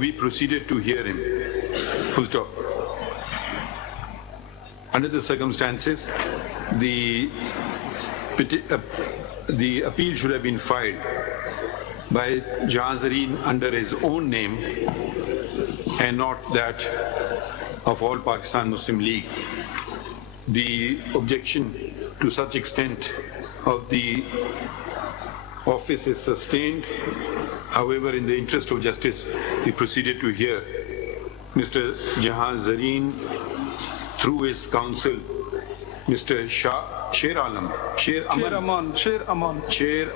we proceeded to hear him. Full stop. Under the circumstances, the appeal should have been filed by Jhang under his own name and not that of All Pakistan Muslim League. The objection to such extent of the office is sustained. However, in the interest of justice, we proceeded to hear Mr. Jhang through his counsel, Mr. Sher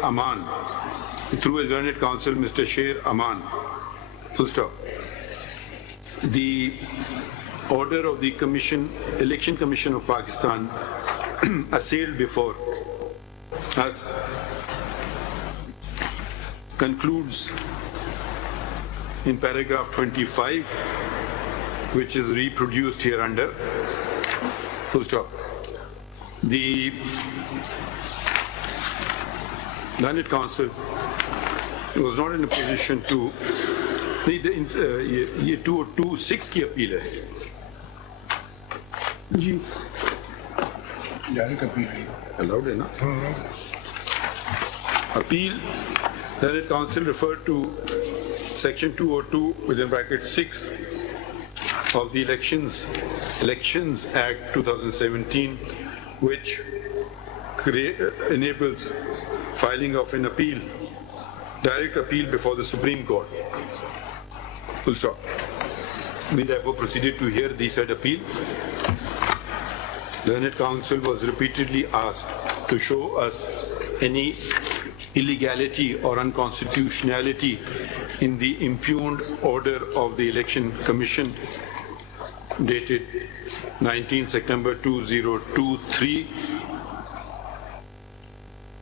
Aman, through his learned counsel, Mr. Sher Aman. Full stop. The order of the Election Commission of Pakistan assailed before us concludes in paragraph 25, which is reproduced here under. Full stop. The learned counsel was not in a position to. ये 226 की appeal है जी, direct appeal है, allowed है ना? Appeal, learned counsel referred to section 202 within bracket 6 of the Elections Act 2017, which enables filing of an appeal, direct appeal before the Supreme Court. Full stop. We therefore proceeded to hear the said appeal. Learned counsel was repeatedly asked to show us any illegality or unconstitutionality in the impugned order of the Election Commission dated 19 September 2023,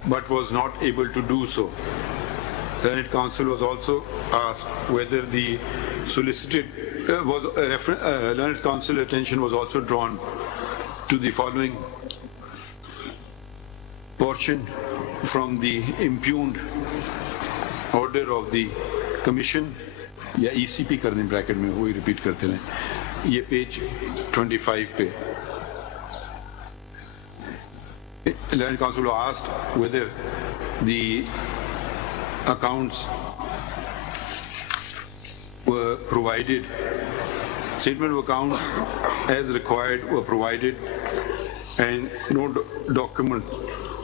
but was not able to do so. Learned counsel was also asked whether the learned counsel attention was also drawn to the following portion from the impugned order of the commission, या ECP करने bracket में वही repeat करते रहे, ये page 25 पे. Learned counsel was asked whether the accounts were provided, statement of accounts as required were provided, and no document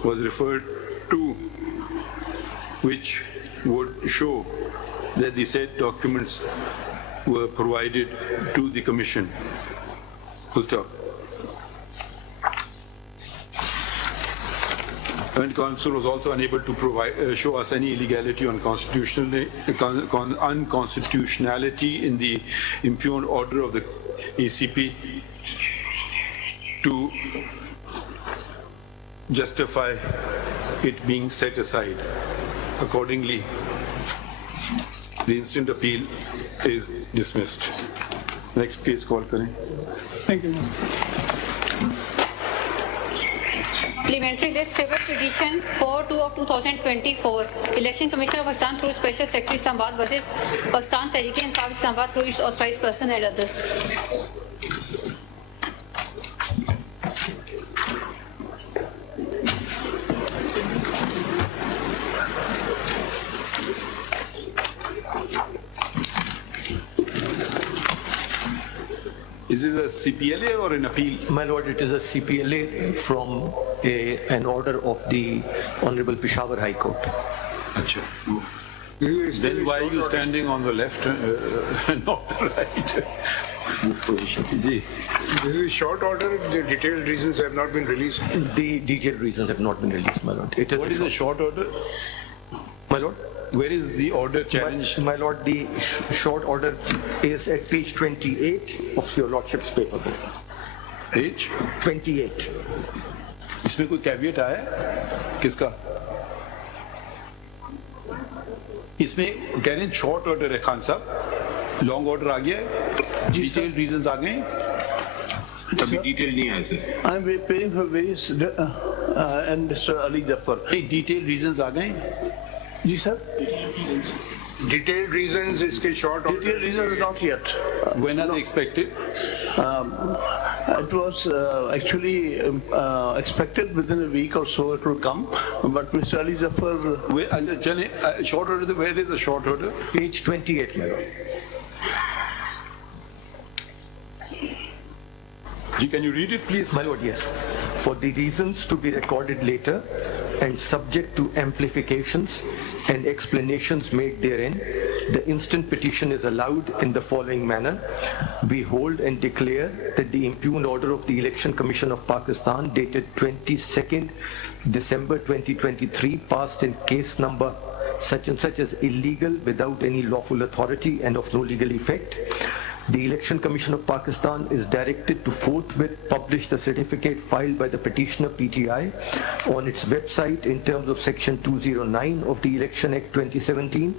was referred to which would show that the said documents were provided to the commission. Full stop. And counsel was also unable to show us any illegality or unconstitutionality in the impugned order of the ECP to justify it being set aside. Accordingly, the instant appeal is dismissed. Next case call करें. Thank you. Parliamentary list civil petition 4-2 of 2024. Election Commission of Pakistan through Special Secretary Islamabad versus Pakistan Tehreek-e-Insaf Islamabad through its authorized person and others. Is it a CPLA or an appeal? My lord, it is a CPLA from an order of the Honorable Peshawar High Court. Achha. Then why are you standing on the left, not the right? This is a short order. The detailed reasons have not been released. The detailed reasons have not been released, my lord. What is a short order? My lord? Where is the order challenged? My lord, the short order is at page 28 of your lordship's paper. Page? 28. इसमें कोई caveat आया है? किसका? इसमें कह रहे हैं short order है खान साहब, लॉन्ग ऑर्डर आ गया है, डिटेल्ड रीजंस आ गए. अभी डिटेल नहीं आया sir. I am paying for various and Mr. Ali Jafar. Detailed reasons आ गए. जी sir. Detailed reasons, iske short order. Detailed reasons not yet. When are they expected? It was actually expected within a week or so it will come, but Mr. Ali Zafar. Jani, short order, where is the short order? Page 28, my lord. Can you read it, please? My lord, yes. For the reasons to be recorded later and subject to amplifications and explanations made therein, the instant petition is allowed in the following manner. We hold and declare that the impugned order of the Election Commission of Pakistan dated 22nd December 2023 passed in case number such and such as illegal without any lawful authority and of no legal effect. The Election Commission of Pakistan is directed to forthwith publish the certificate filed by the petitioner PTI on its website in terms of Section 209 of the Election Act 2017.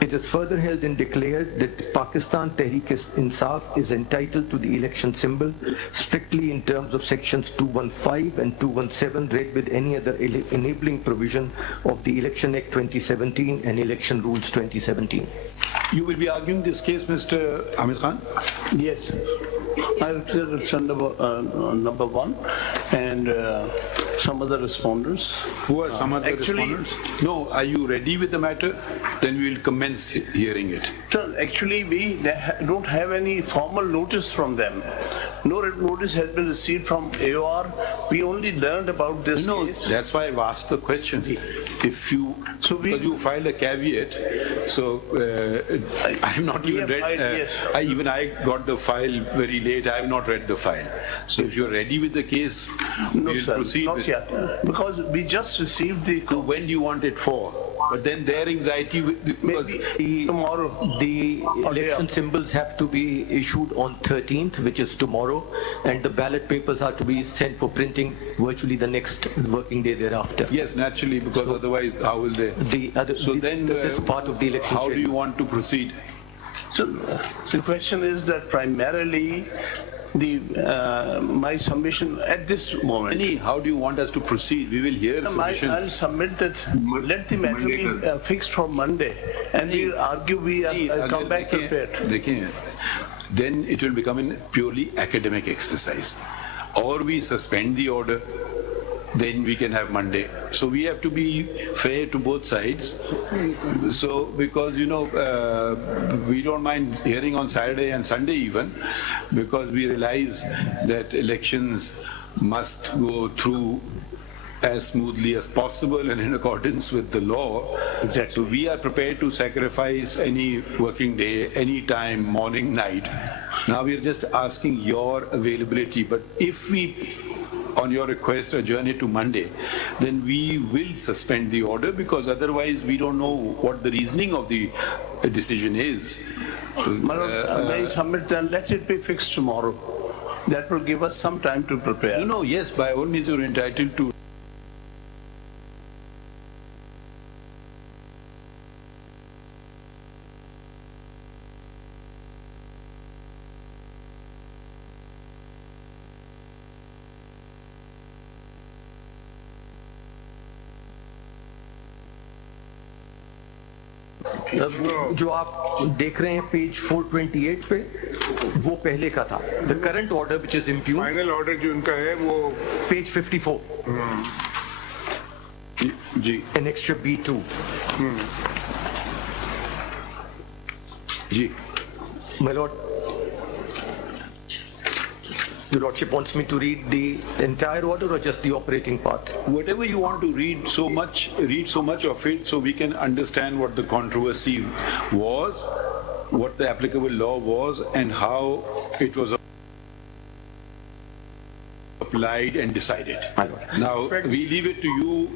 It is further held and declared that Pakistan Tehreek-e-Insaf is entitled to the election symbol strictly in terms of Sections 215 and 217 read with any other enabling provision of the Election Act 2017 and Election Rules 2017. You will be arguing this case, Mr. Amir Khan? Yes. I represent number one and some other respondents. Who are some other respondents? No, are you ready with the matter? Then we will commence hearing it. Sir, actually we don't have any formal notice from them. No notice has been received from AOR. We only learned about this case. That's why I've asked the question. If you, because you filed a caveat, so I have not even read, even I got the file very late, I have not read the file. So if you're ready with the case, no, we'll sir, proceed. Not yet, because we just received the... So when do you want it for? But then their anxiety, because tomorrow, the election symbols have to be issued on 13th, which is tomorrow, and the ballot papers are to be sent for printing virtually the next working day thereafter. Yes, naturally, because otherwise how will they? This is part of the election. How do you want to proceed? So the question is that primarily my submission at this moment. How do you want us to proceed? We will hear submission. I'll submit that. Let the matter be fixed for Monday, and we'll argue. We'll come back prepared. Then it will become a purely academic exercise, or we suspend the order. Then we can have Monday. So we have to be fair to both sides. So because we don't mind hearing on Saturday and Sunday even, because we realize that elections must go through as smoothly as possible and in accordance with the law. Exactly. So we are prepared to sacrifice any working day, any time, morning, night. Now we are just asking your availability. But if we, on your request, adjourn it to Monday, then we will suspend the order, because otherwise we don't know what the reasoning of the decision is. May I submit then? Let it be fixed tomorrow. That will give us some time to prepare. No, yes, by all means you're entitled to. जो आप देख रहे हैं page 428 पे, वो पहले का था. The current order which is impugned. Final order जो उनका है वो page 54. Ji. Annexure B2. Ji. My lord, Your Lordship wants me to read the entire order or just the operating part? Whatever you want to read so much of it, so we can understand what the controversy was, what the applicable law was, and how it was applied and decided. Now, we leave it to you.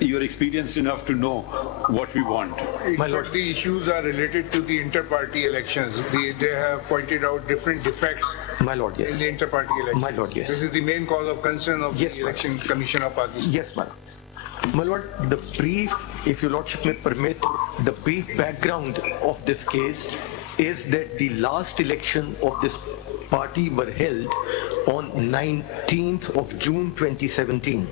You are experienced enough to know what we want. But the issues are related to the inter-party elections. They have pointed out different defects My lord, yes. in the inter-party elections. My lord, yes. This is the main cause of concern of the Election Commission of Pakistan. Yes, my lord. My lord, the brief, if your lordship may permit, the brief background of this case is that the last election of this party were held on 19th of June 2017.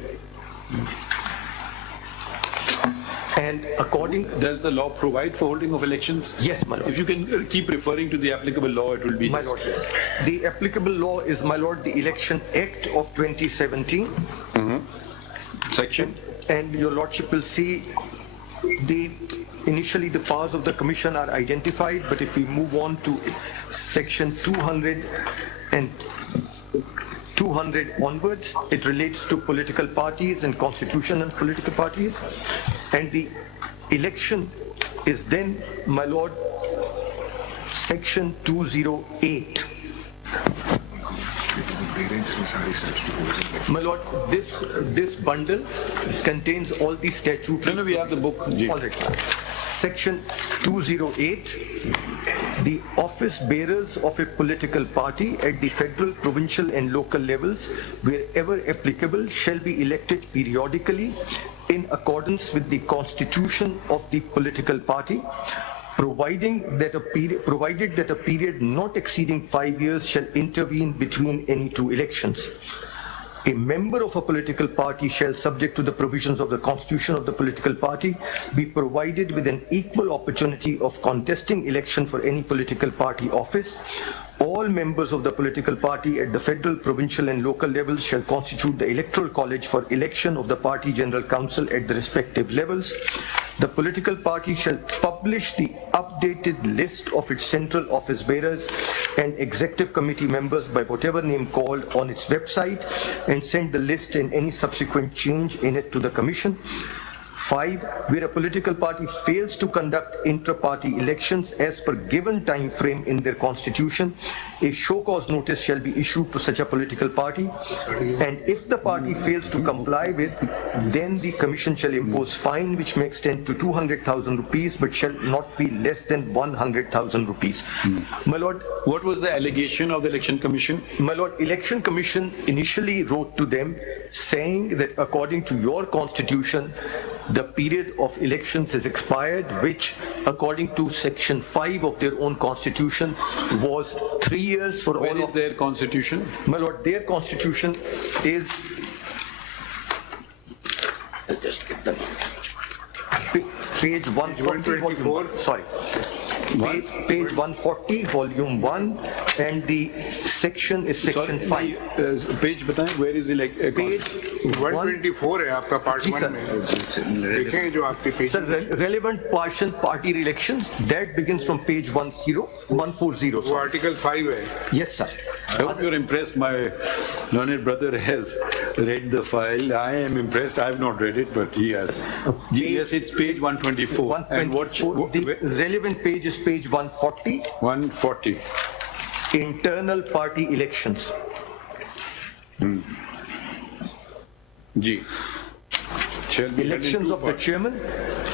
And according, Does the law provide for holding of elections? yes, my lord. If you can keep referring to the applicable law, it will be. My lord, yes. The applicable law is, my lord, the Election Act of 2017. Section. And your lordship will see initially the powers of the commission are identified, but if we move on to section 200 and 200 onwards, it relates to political parties and constitutional political parties. And the election is then, my lord, section 208. My lord, this bundle contains all the statutory. No, we have the book. All right. Section 208, the office bearers of a political party at the federal, provincial and local levels, wherever applicable, shall be elected periodically in accordance with the constitution of the political party, provided that a period not exceeding 5 years shall intervene between any two elections. A member of a political party shall, subject to the provisions of the constitution of the political party, be provided with an equal opportunity of contesting election for any political party office. All members of the political party at the federal, provincial and local levels shall constitute the electoral college for election of the party general council at the respective levels. The political party shall publish the updated list of its central office bearers and executive committee members by whatever name called on its website and send the list and any subsequent change in it to the commission. 5, where a political party fails to conduct intra-party elections as per given time frame in their constitution, a show cause notice shall be issued to such a political party, and if the party fails to comply with, then the commission shall impose fine which may extend to 200,000 rupees but shall not be less than 100,000 rupees. My lord, What was the allegation of the Election Commission? my lord, Election Commission initially wrote to them saying that according to your constitution, the period of elections is expired, which according to section 5 of their own constitution was 3 years for Where all is of their constitution? my lord, their constitution is page 140, volume 1. Sorry. Page 140, volume 1, and the section is section 5. Page बताएं, where is the Page 124 है आपका part जी 1 sir. में देखें जो आपके page Sir, relevant partial party elections, that begins from page 140. वो Sorry. article 5 है Yes, sir. I hope you're impressed. My learned brother has read the file. I am impressed. I have not read it, but he has. Yes, it's page 124. And what? The relevant page is page 140, 140. internal party elections. G. Shall be held in Elections two of the parts. chairman.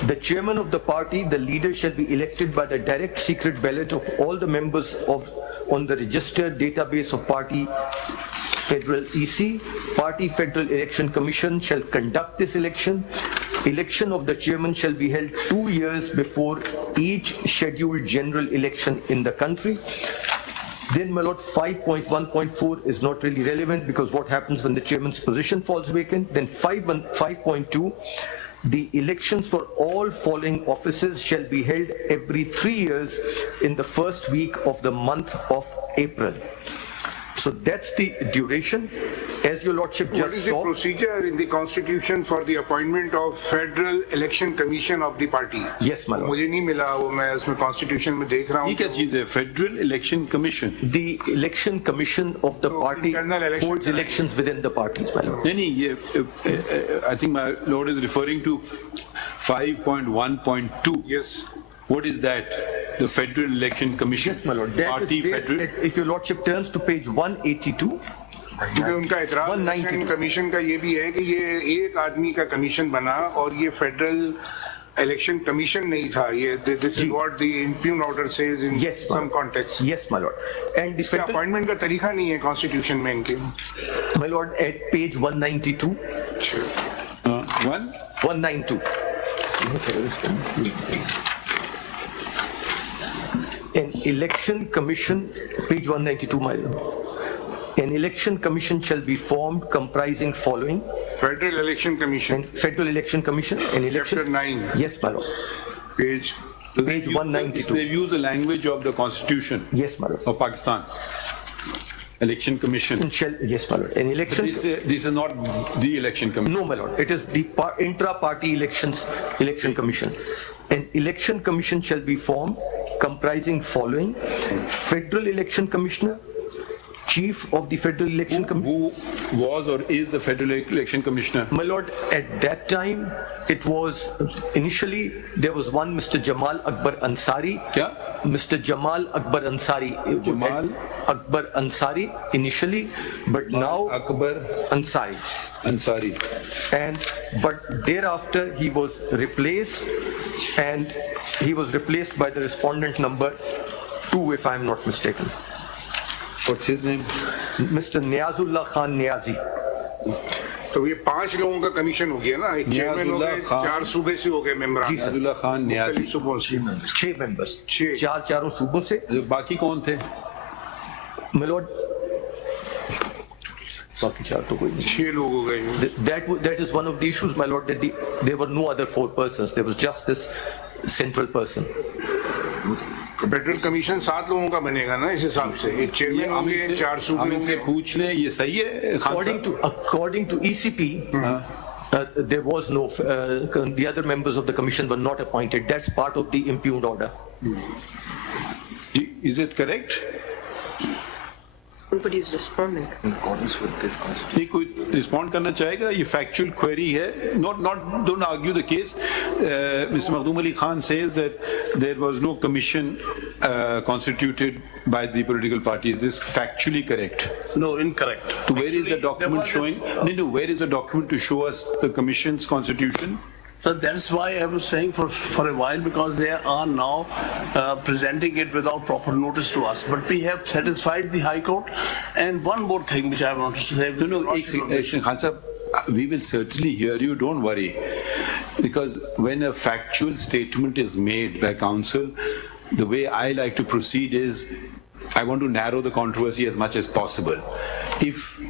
The chairman of the party, the leader shall be elected by the direct secret ballot of all the members on the registered database of party federal EC. Party Federal Election Commission shall conduct this election. Election of the chairman shall be held 2 years before each scheduled general election in the country. Then, my lord, 5.1.4 is not really relevant because what happens when the chairman's position falls vacant? Then 5.2, the elections for all following offices shall be held every 3 years in the first week of the month of April. So that's the duration. As your lordship What just is the saw. procedure in the constitution for the appointment of Federal Election Commission of the party? Yes, my lord. मुझे नहीं मिला वो मैं उसमें constitution में देख रहा ये हूँ क्या चीज है? Federal Election Commission. The election commission of the party internal election holds commission. elections within the parties, my lord. नहीं, I think my lord is referring to 5.1.2. Yes. What is that? The Federal Election Commission. Yes, my lord. That Party is there. Federal. If your lordship turns to page 182, क्योंकि उनका इतराज 192. Election commission का ये भी है कि ये एक आदमी का कमीशन बना और ये फेडरल इलेक्शन कमीशन नहीं था ये this is what the impugned order says in Yes, some ma'am. Context yes, my lord. And the इसका federal, अपॉइंटमेंट का तरीका नहीं है कॉन्स्टिट्यूशन में इनके my lord, at page 192, 192. An election commission, page 192, my lord. An election commission shall be formed comprising following: Federal Election Commission. And Federal Election Commission and election. Chapter 9. Yes, my lord. Page. Page 192. They use the language of the Constitution Yes, my lord. of Pakistan. Election Commission. Yes, my lord. An election. This is not the Election Commission. No, my lord. It is the intra-party election commission. An election commission shall be formed comprising following: Federal Election Commissioner, Chief of the Federal Election Commission. Who was or is the Federal Election Commissioner? My lord, at that time, it was initially there was one Mr. Jamal Akbar Ansari. Kya? Mr. Jamal Akbar Ansari. Jamal Akbar Ansari initially, but now Akbar Ansari. Ansari. But thereafter he was replaced, and he was replaced by the respondent number 2, if I am not mistaken. What's his name? Mr. Niazullah Khan Niazi. तो ये 5 लोगों का commission हो गया ना, एक chairman हो गए, 4 सूबे से हो गए मेंबर। नियाजुल्लाह खान नियाजी। 6 members, 6 चारों सूबों से। बाकी कौन थे? My lord, बाकी 4 तो कोई नहीं। 6 लोग हो गए। That is one of the issues, my lord, that there were no other 4 persons. There was just this central person. Federal commission 7 लोगों का बनेगा ना इस हिसाब से, एक चेयरमैन होंगे, 4 सूबे हम इनसे होंगे। पूछ लें, ये सही है? According to ECP, there was no, the other members of the commission were not appointed. That's part of the impugned order. Is it correct? Nobody is responding. In accordance with this constitution. ये कोई respond करना चाहेगा? ये factual query है. Don't argue the case. Mr. Makhdoom Ali Khan says that there was no commission constituted by the political party. Is this factually correct? No, incorrect. So where is the document There was showing? No, where is the document to show us the commission's constitution? So that's why I was saying for a while, because they are now presenting it without proper notice to us. But we have satisfied the High Court. And one more thing which I want to say. No, Khan Sahab, we will certainly hear you, don't worry. Because when a factual statement is made by counsel, the way I like to proceed is, I want to narrow the controversy as much as possible. If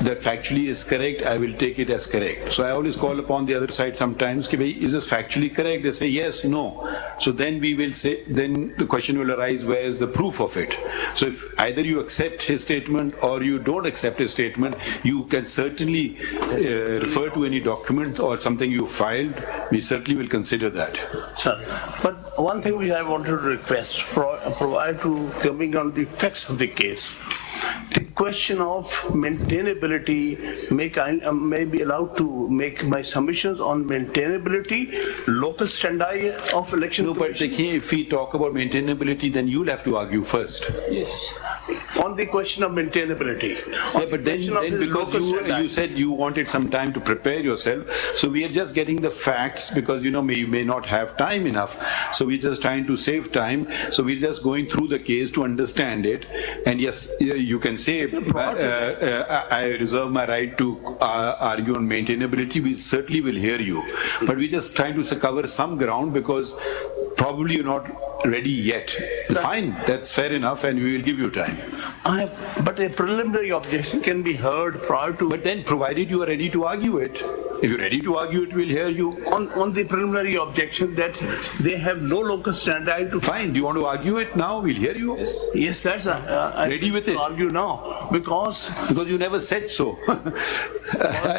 that factually is correct, I will take it as correct. So I always call upon the other side sometimes, is this factually correct? They say yes, no. So then we will say, then the question will arise, where is the proof of it? So if either you accept his statement or you don't accept his statement, you can certainly refer to any document or something you filed. We certainly will consider that. Sir, but one thing which I wanted to request, prior to coming on the facts of the case, the question of maintainability, may be allowed to make my submissions on maintainability, local standi of election. No, but if we talk about maintainability, then you'll have to argue first. Yes. On the question of maintainability. Yeah, but then because you said you wanted some time to prepare yourself, so we are just getting the facts because you may not have time enough. So we're just trying to save time. So we're just going through the case to understand it. And yes, you can say I reserve my right to argue on maintainability. We certainly will hear you, but we're just trying to cover some ground because probably you're not ready yet. Fine, that's fair enough, and we will give you time. But a preliminary objection can be heard prior to. But then, provided you are ready to argue it, if you're ready to argue it, we'll hear you. On the preliminary objection that they have no locus standi to. Fine. Do you want to argue it now? We'll hear you. Yes, that's ready with it. Argue now because you never said so.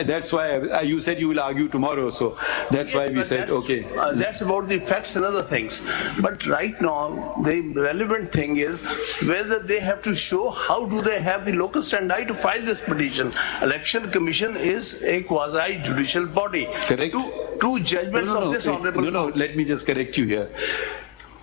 That's why you said you will argue tomorrow. So that's why we said okay. That's about the facts and other things. But right now, the relevant thing is whether they have to show how do they have the locus standi to file this petition. Election Commission is a quasi-judicial body. Correct. Two judgments of this honorable. No, let me just correct you here.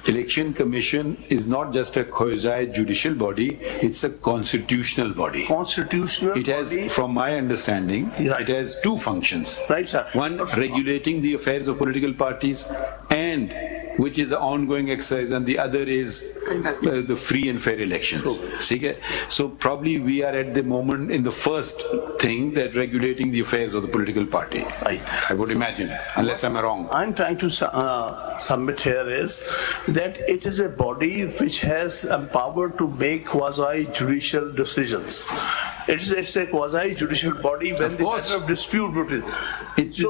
Election Commission is not just a quasi-judicial body, it's a constitutional body. Constitutional It has, body. from my understanding, Right. it has two functions. Right, sir. One, regulating the affairs of political parties, and which is the ongoing exercise, and the other is the free and fair elections. So probably we are at the moment in the first thing, that regulating the affairs of the political party. Right. I would imagine, unless I'm wrong. I'm trying to submit here is that it is a body which has power to make quasi-judicial decisions. It's a quasi-judicial body when the matter of dispute between.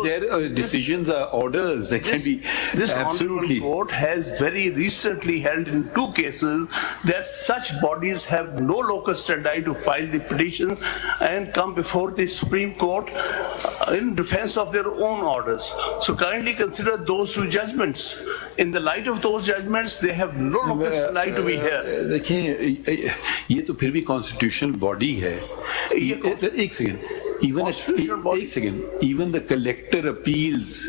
Their decisions are orders. They can be This absolutely. Honorable Court has very recently held in 2 cases that such bodies have no locus standi to file the petition and come before the Supreme Court in defense of their own orders. So kindly consider those 2 judgments. In the light of those judgments, they have no locus standi to be here. देखिए ये तो फिर भी constitutional body है. एक second. Even the collector appeals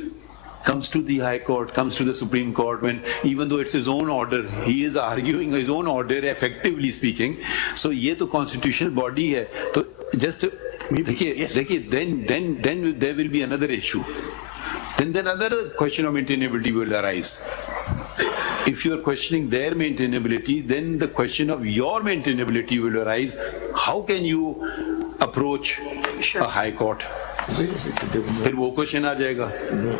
comes to the High Court, comes to the Supreme Court, when even though it's his own order, he is arguing his own order, effectively speaking. So ये तो constitutional body है. तो just देखिए then there will be another issue. Then another question of maintainability will arise. If you are questioning their maintainability, then the question of your maintainability will arise. How can you approach a High Court? फिर वो question आ जाएगा.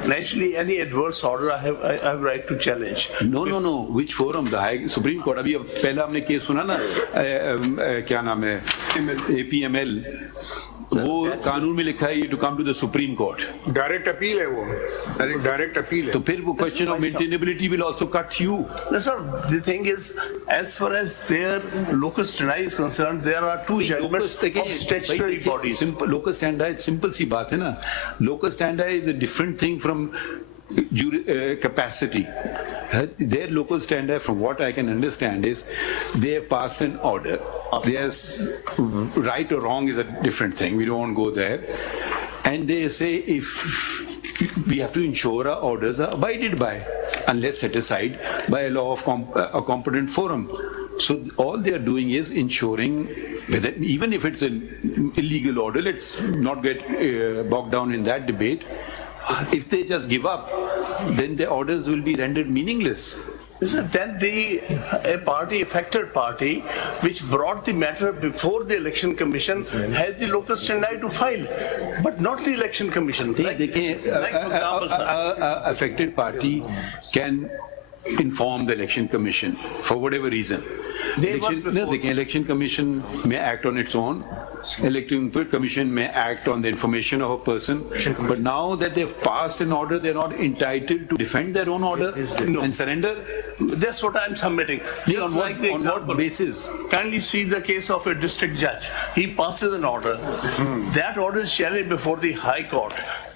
Naturally, any adverse order I have right to challenge. No. Which forum? The High Supreme Court. अभी पहला हमने case सुना ना, क्या नाम है, APML. वो कानून में लिखा है to come to the Supreme Court. Direct appeal है वो. डायरेक्ट अपील है. तो फिर वो question of maintainability will also cut you. No, sir. The thing is, as far as their locus standi is concerned, there are 2 judgments of statutory bodies. Locus standi, simple सी बात है ना. Locus standi is a different thing from capacity. Their local standi, from what I can understand, is they have passed an order. There's right or wrong is a different thing. We don't want to go there. And they say if we have to ensure our orders are abided by, unless set aside by a law of a competent forum. So all they are doing is ensuring whether, even if it's an illegal order, let's not get bogged down in that debate. If they just give up, then the orders will be rendered meaningless. Then a party, affected party, which brought the matter before the Election Commission has the locus standi to file, but not the Election Commission. Affected party can inform the Election Commission for whatever reason. The Election Commission may act on its own. Election Commission may act on the information of a person, but now that they've passed an order, they're not entitled to defend their own order and surrender. That's what I'm submitting. On what basis? Kindly see the case of a district judge. He passes an order. That order is challenged before the High Court.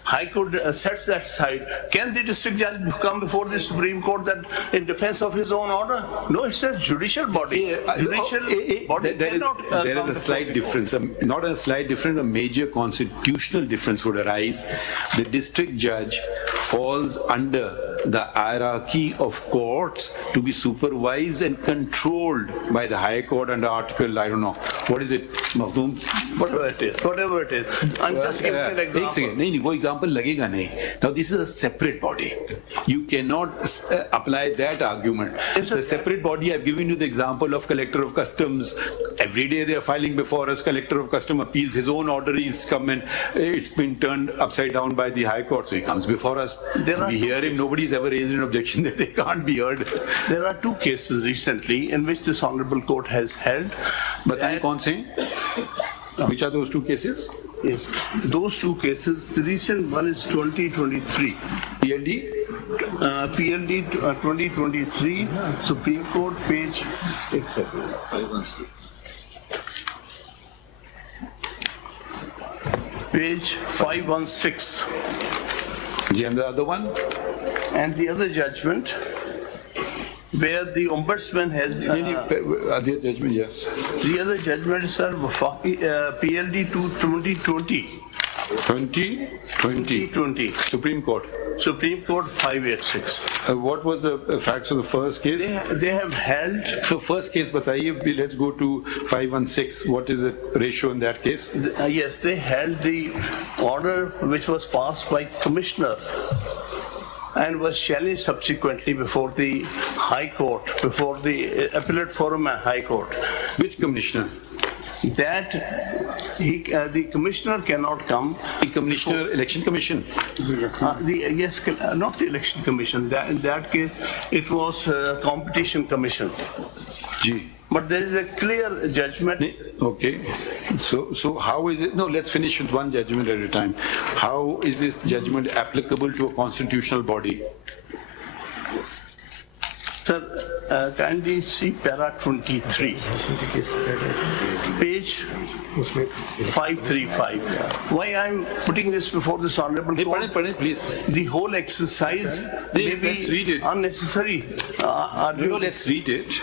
High Court sets that aside. Can the district judge come before the Supreme Court that in defense of his own order? No, it's a judicial body. Judicial body cannot. There is a slight difference, not a slight difference, a major constitutional difference would arise. The district judge falls under the hierarchy of courts to be supervised and controlled by the High Court under Article, I don't know, what is it, Makhdoom? Whatever it is. I'm just giving an example. नहीं, वो example लगेगा नहीं. Now this is a separate body. You cannot apply that argument. It's a separate body. I've given you the example of Collector of Customs. Every day they are filing before us. Collector of Customs appeals. His own order is come and it's been turned upside down by the High Court. So he comes before us. We hear him. Nobody's ever raised an objection that they can't be heard. There are 2 cases recently in which this Honorable Court has held. बताएं कौन से? Which are those 2 cases? Yes, those 2 cases. The recent one is 2023. PLD? PLD 2023, Supreme Court, page 516. And the other one? And the other judgment, where the Ombudsman has... other judgment, yes. The other judgment is PLD 2020. 2020. Supreme Court. Supreme Court 586. What was the facts of the first case? They have held... So first case, बताइए, let's go to 516. What is the ratio in that case? Yes, they held the order which was passed by Commissioner and was challenged subsequently before the High Court, before the Appellate Forum and High Court. Which Commissioner? that the commissioner cannot come. The Commissioner, Election Commission. Yes, not the election commission. In that case, it was competition commission. Gee. But there is a clear judgment. Okay. So how is it? No, let's finish with one judgment at a time. How is this judgment applicable to a constitutional body? Sir, kindly see para 23, page 535. Why I'm putting this before this honorable court? Please. The whole exercise may let's read be it. unnecessary. No, let's read it.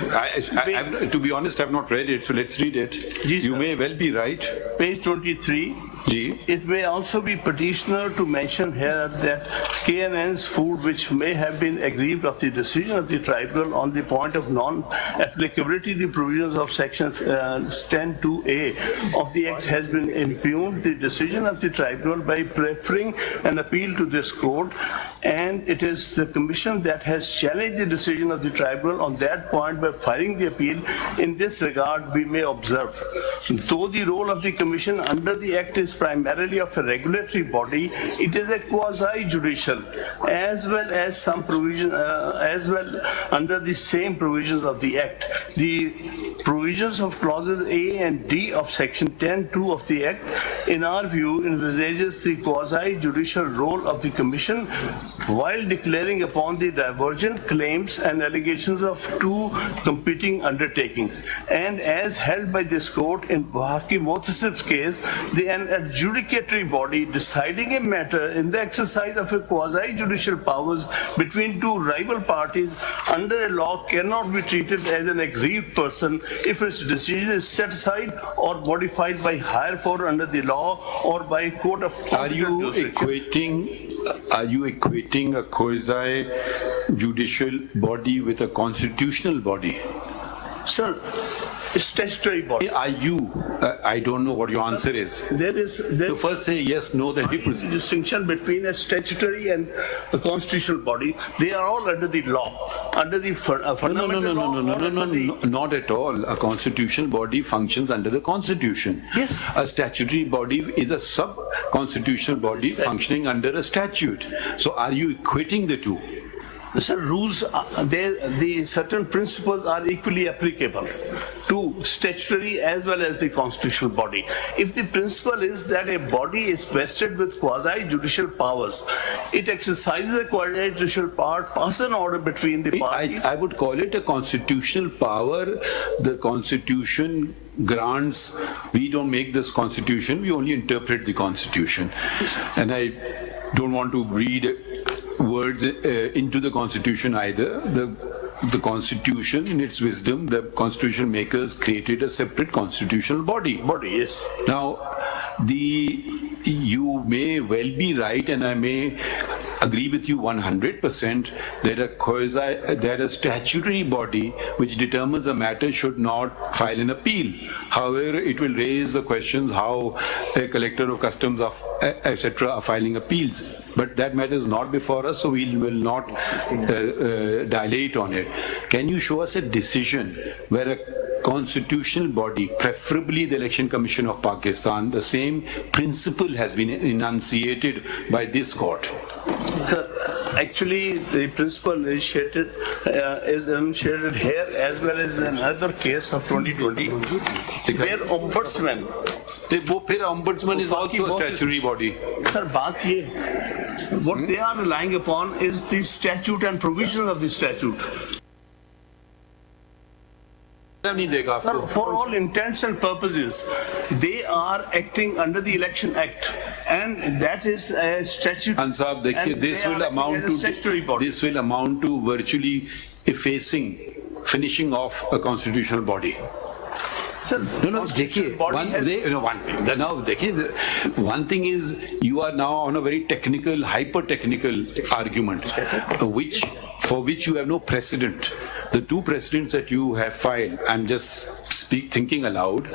To be honest, I've not read it, so let's read it. You may well be right. Page 23. Gee. It may also be petitioner to mention here that KNN's food which may have been aggrieved of the decision of the tribunal on the point of non-applicability the provisions of section 10(2)(a) of the Act has been impugned the decision of the tribunal by preferring an appeal to this court, and it is the commission that has challenged the decision of the tribunal on that point by filing the appeal. In this regard, we may observe, though the role of the commission under the Act is primarily of a regulatory body, it is a quasi-judicial, as well as some provision, as well under the same provisions of the Act. The provisions of clauses A and D of section 10(2) of the Act, in our view, envisages the quasi-judicial role of the commission while declaring upon the divergent claims and allegations of two competing undertakings. And as held by this court in Bahaki Motasif's case, an adjudicatory body deciding a matter in the exercise of a quasi-judicial powers between two rival parties under a law cannot be treated as an aggrieved person if its decision is set aside or modified by higher court under the law or by a court of Are you equating a quasi-judicial body with a constitutional body? Sir, statutory body. Are you? I don't know what your answer is. So first say yes, no, then we proceed. Distinction between a statutory and a constitutional body. They are all under the law, under the fundamental law. No, not at all. A constitutional body functions under the Constitution. Yes. A statutory body is a sub-constitutional body functioning under a statute. So are you equating the two? Sir, rules, the certain principles are equally applicable to statutory as well as the constitutional body. If the principle is that a body is vested with quasi-judicial powers, it exercises a quasi-judicial power, pass an order between the parties. I would call it a constitutional power. The Constitution grants, we don't make this Constitution, we only interpret the Constitution. And I don't want to read words into the Constitution either. The Constitution, in its wisdom, the Constitution makers created a separate constitutional body. Yes. Now, you may well be right, and I may agree with you 100% that a statutory body which determines a matter should not file an appeal. However, it will raise the questions how a collector of customs, etc., are filing appeals. But that matter is not before us, so we will not dilate on it. Can you show us a decision where a constitutional body, preferably the Election Commission of Pakistan, the same principle has been enunciated by this court? Sir, actually, the principle is enunciated here as well as in another case of 2020, where ombudsman. Ombudsman is also a statutory body. Sir, what they are relying upon is the statute and provision of the statute. Sir, for all intents and purposes, they are acting under the Election Act, and that is a statute. And sir, this will amount to virtually finishing off a constitutional body. Sir, one thing is you are now on a very technical, hyper-technical argument, for which you have no precedent. The two precedents that you have filed, I'm just thinking aloud,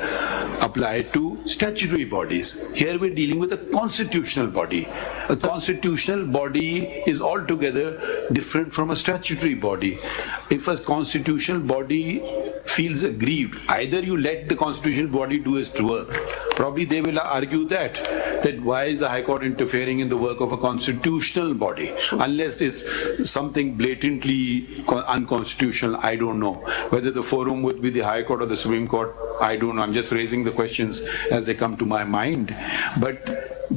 apply to statutory bodies. Here we're dealing with a constitutional body. A constitutional body is altogether different from a statutory body. If a constitutional body feels aggrieved, either you let the constitutional body do its work. Probably they will argue that why is the High Court interfering in the work of a constitutional body? Unless it's something blatantly unconstitutional, I don't know. Whether the forum would be the High Court or the Supreme Court, I don't know. I'm just raising the questions as they come to my mind. But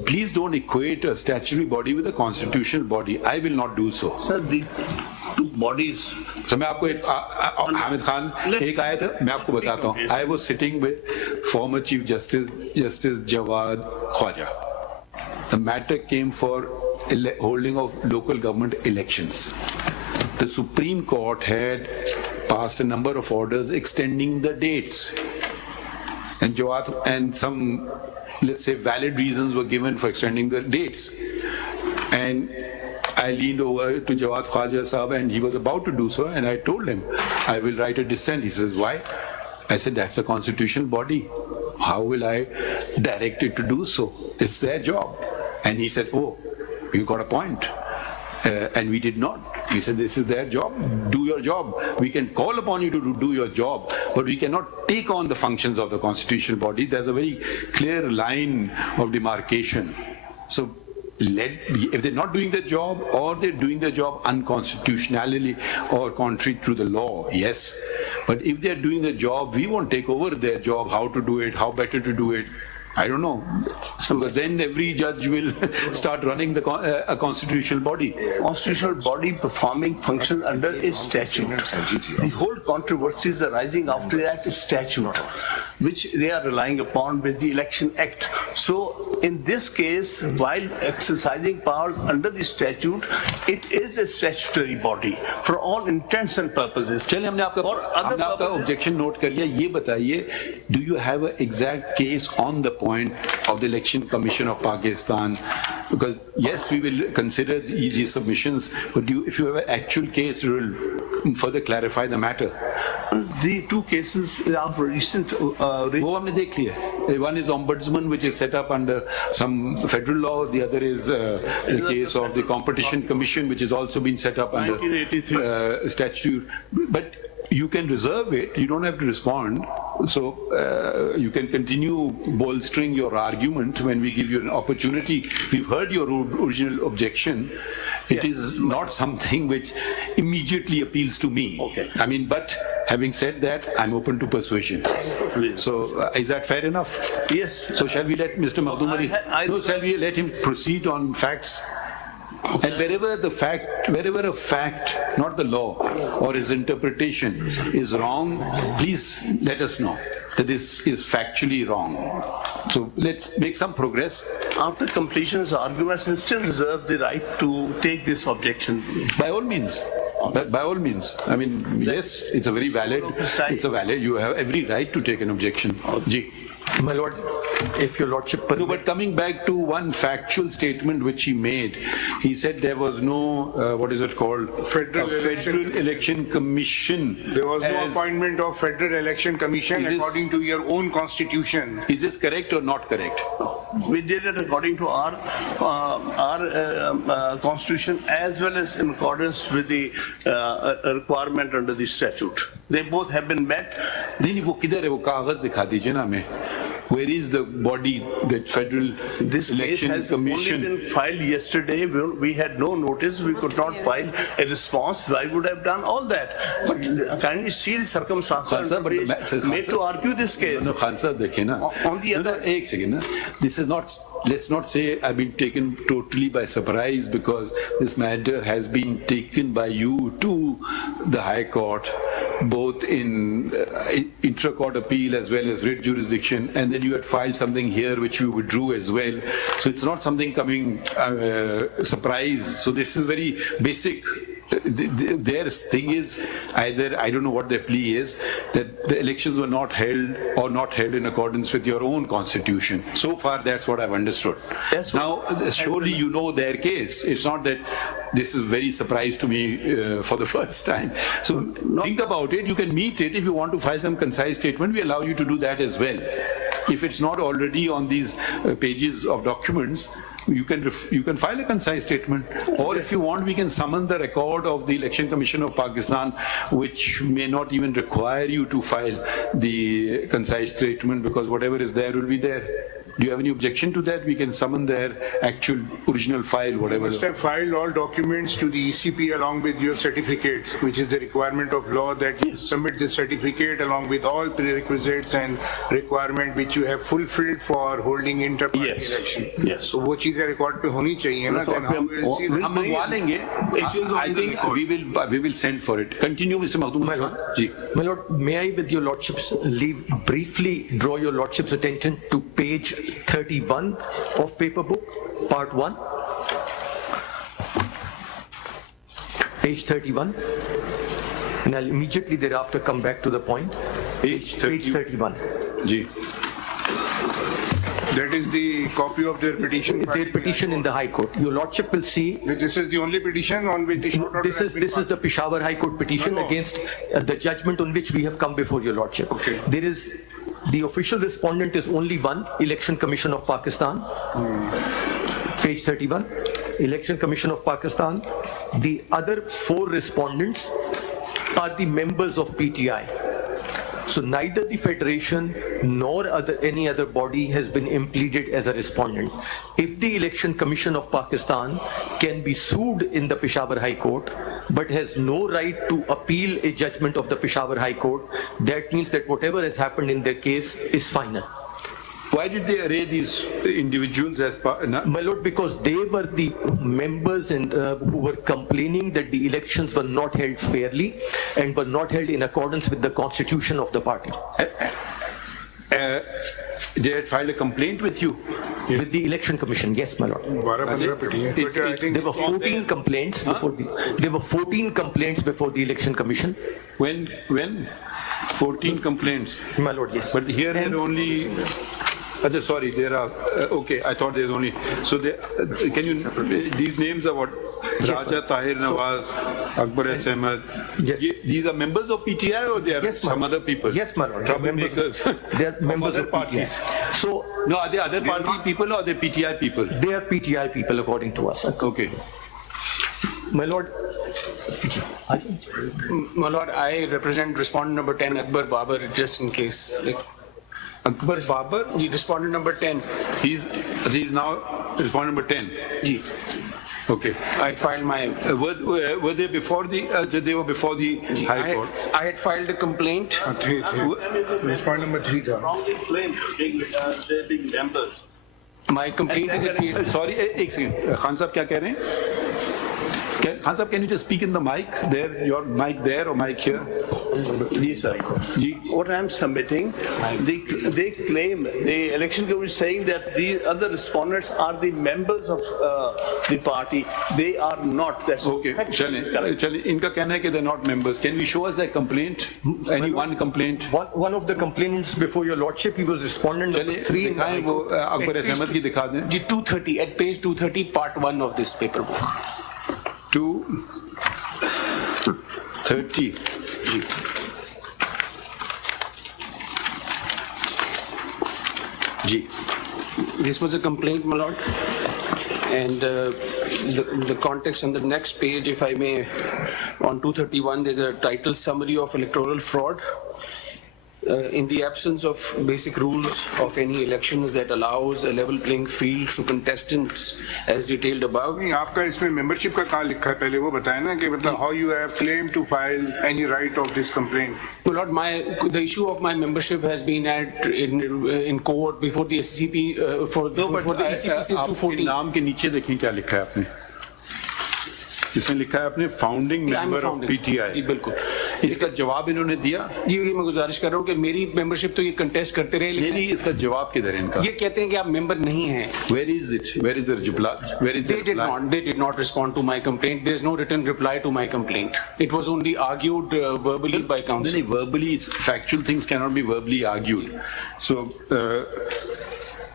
please don't equate a statutory body with a constitutional body. I will not do so. Sir, the two bodies. So मैं आपको हामिद खान एक आया था, मैं आपको बताता हूँ. I was sitting with former Chief Justice Jawad Khwaja. The matter came for holding of local government elections. The Supreme Court had passed a number of orders extending the dates, and Jawad and some, let's say, valid reasons were given for extending the dates. And I leaned over to Jawad Khwaja Sahab, and he was about to do so, and I told him, I will write a dissent. He says, why? I said, that's a constitutional body. How will I direct it to do so? It's their job. And he said, oh, you got a point. And we did not. We said, this is their job. Do your job. We can call upon you to do your job, but we cannot take on the functions of the constitutional body. There's a very clear line of demarcation. So if they're not doing their job, or they're doing their job unconstitutionally or contrary to the law, yes. But if they're doing their job, we won't take over their job, how to do it, how better to do it. I don't know. So then every judge will start running a constitutional body. Constitutional body performing functions under a statute. The whole controversy is arising after that statute, which they are relying upon with the Election Act. So in this case, while exercising powers under the statute, it is a statutory body for all intents and purposes. चलिए हमने आपका objection note कर लिया. ये बताइए, do you have an exact case on the point of the Election Commission of Pakistan? Because yes, we will consider these submissions, but if you have an actual case, you will further clarify the matter. The two cases are recent. वो हमने देख लिया. One is ombudsman, which is set up under some federal law. The other is the case of the Competition Commission, which has also been set up under statute. But you can reserve it. You don't have to respond. So you can continue bolstering your argument when we give you an opportunity. We've heard your original objection. It is not something which immediately appeals to me. Okay. I mean, but having said that, I'm open to persuasion. So is that fair enough? Yes. So shall we let Mr. Mahdum shall we let him proceed on facts? And wherever a fact, not the law or his interpretation is wrong, please let us know that this is factually wrong. So let's make some progress. After completion of arguments, I still reserve the right to take this objection. By all means. By all means. I mean, yes, it's a very valid, you have every right to take an objection. Ji. My lord, if your lordship permits. No, but coming back to one factual statement which he made, he said there was no, what is it called? Federal Election Commission. There was no appointment of Federal Election Commission according to your own constitution. Is this correct or not correct? We did it according to our constitution as well as in accordance with the requirement under the statute. They both have been met. नहीं वो किधर है वो कागज दिखा दीजिए ना हमें. Where is the body, that Federal Election Commission? This case has Commission? only been filed yesterday. We had no notice. We could not file a response. I would have done all that. But kindly see the circumstances made to argue this case. No, Khan sir, dekhiye na. On the other, एक second. This is not. Let's not say I've been taken totally by surprise, because this matter has been taken by you to the High Court, both in intra-court appeal as well as writ jurisdiction, and then you had filed something here which you withdrew as well. So it's not something coming surprise. So this is very basic. Their thing is either, I don't know what their plea is, that the elections were not held or not held in accordance with your own constitution. So far, that's what I've understood. Now, surely you know their case. It's not that this is very surprise to me for the first time. So think about it. You can meet it. If you want to file some concise statement, we allow you to do that as well. If it's not already on these pages of documents, you can file a concise statement, or if you want, we can summon the record of the Election Commission of Pakistan, which may not even require you to file the concise statement, because whatever is there will be there. Do you have any objection to that? We can summon their actual original file, whatever. You must have filed all documents to the ECP along with your certificates, which is the requirement of law, that you submit the certificate along with all prerequisites and requirement which you have fulfilled for holding inter-party election. Yes. So वो चीजें record पे होनी चाहिए ना? Then how will you see that? हम मंगवा लेंगे. I think we will send for it. Continue, Mr. Makhdoom. My Lord, may I, with your Lordship's leave, briefly draw your Lordship's attention to page 31 of paper book, part 1. Page 31. And I'll immediately thereafter come back to the point. Page 31. Ji. That is the copy of their petition. Their petition in the High Court. Your Lordship will see. This is the only petition on which the short order has been This is the Peshawar High Court petition against the judgment on which we have come before your Lordship. Okay. There is, the official respondent is only one, Election Commission of Pakistan. Page 31, Election Commission of Pakistan. The other 4 respondents are the members of PTI. So neither the Federation nor any other body has been impleaded as a respondent. If the Election Commission of Pakistan can be sued in the Peshawar High Court, but has no right to appeal a judgment of the Peshawar High Court, that means that whatever has happened in their case is final. Why did they array these individuals as part? My Lord, because they were the members and who were complaining that the elections were not held fairly and were not held in accordance with the constitution of the party. They had filed a complaint with you? With the Election Commission, yes, my Lord. There were 14 complaints before there were 14 complaints before the Election Commission. When? 14 complaints? My Lord, yes. But here there are only... sorry, there are... okay, I thought there's only... So can you... These names are what? Raja Tahir Nawaz, Akbar S. Ahmed. Yes. These are members of PTI, or they are some other people? Yes, my Lord. Troublemakers. They are members other of parties. PTI. So, no, are they other party people or are they PTI people? They are PTI people according to us. Okay. My Lord, I represent respondent number 10, Akbar Babar, just in case. Akbar Babar? Respondent number 10. He's now respondent number 10. Ji. Okay. I filed my... were they before the... they were before the High Court? I had filed a complaint. Respondent number 3 था. Wrongly claimed they being members. My complaint is a... Sorry, एक second. Khan Sahab क्या कह रहे हैं? Khan Sahab, can you just speak in the mic? There, your mic there or mic here? Yes, sir. What I'm submitting, they claim, the election commission is saying that these other respondents are the members of the party. They are not. That's okay. Chale. Inka कहना है कि they're not members. Can we show us their complaint? Any one complaint? One of the complainants before your Lordship, he was respondent number 3. दिखाएं वो Akbar S Ahmad की दिखा दें. 230 at page 230, part 1 of this paper book. 230. Ji. This was a complaint, my lord, and the context on the next page, if I may, on 231, there's a title summary of electoral fraud. In the absence of basic rules of any elections that allows a level playing field to contestants as detailed above. नहीं आपका इसमें membership का कहाँ लिखा है पहले वो बताएं ना कि मतलब how you have claimed to file any right of this complaint. Well, Lord, the issue of my membership has been in court before the SCP for the ECP since 2014. नाम के नीचे देखें क्या लिखा है आपने. इसमें लिखा है आपने फाउंडिंग मेंबर ऑफ पीटीआई. जी बिल्कुल. इसका जवाब इन्होंने दिया. जी मैं गुजारिश कर रहा हूँ कि मेरी मेंबरशिप तो ये कंटेस्ट करते रहे. नहीं इसका जवाब किधर है इनका. ये कहते हैं कि आप मेंबर नहीं हैं. Where is it? Where is the reply? Where is the reply? They did not respond to my complaint. There is no written reply to my complaint. It was only argued verbally by counsel. Verbally, it's factual things cannot be verbally argued. So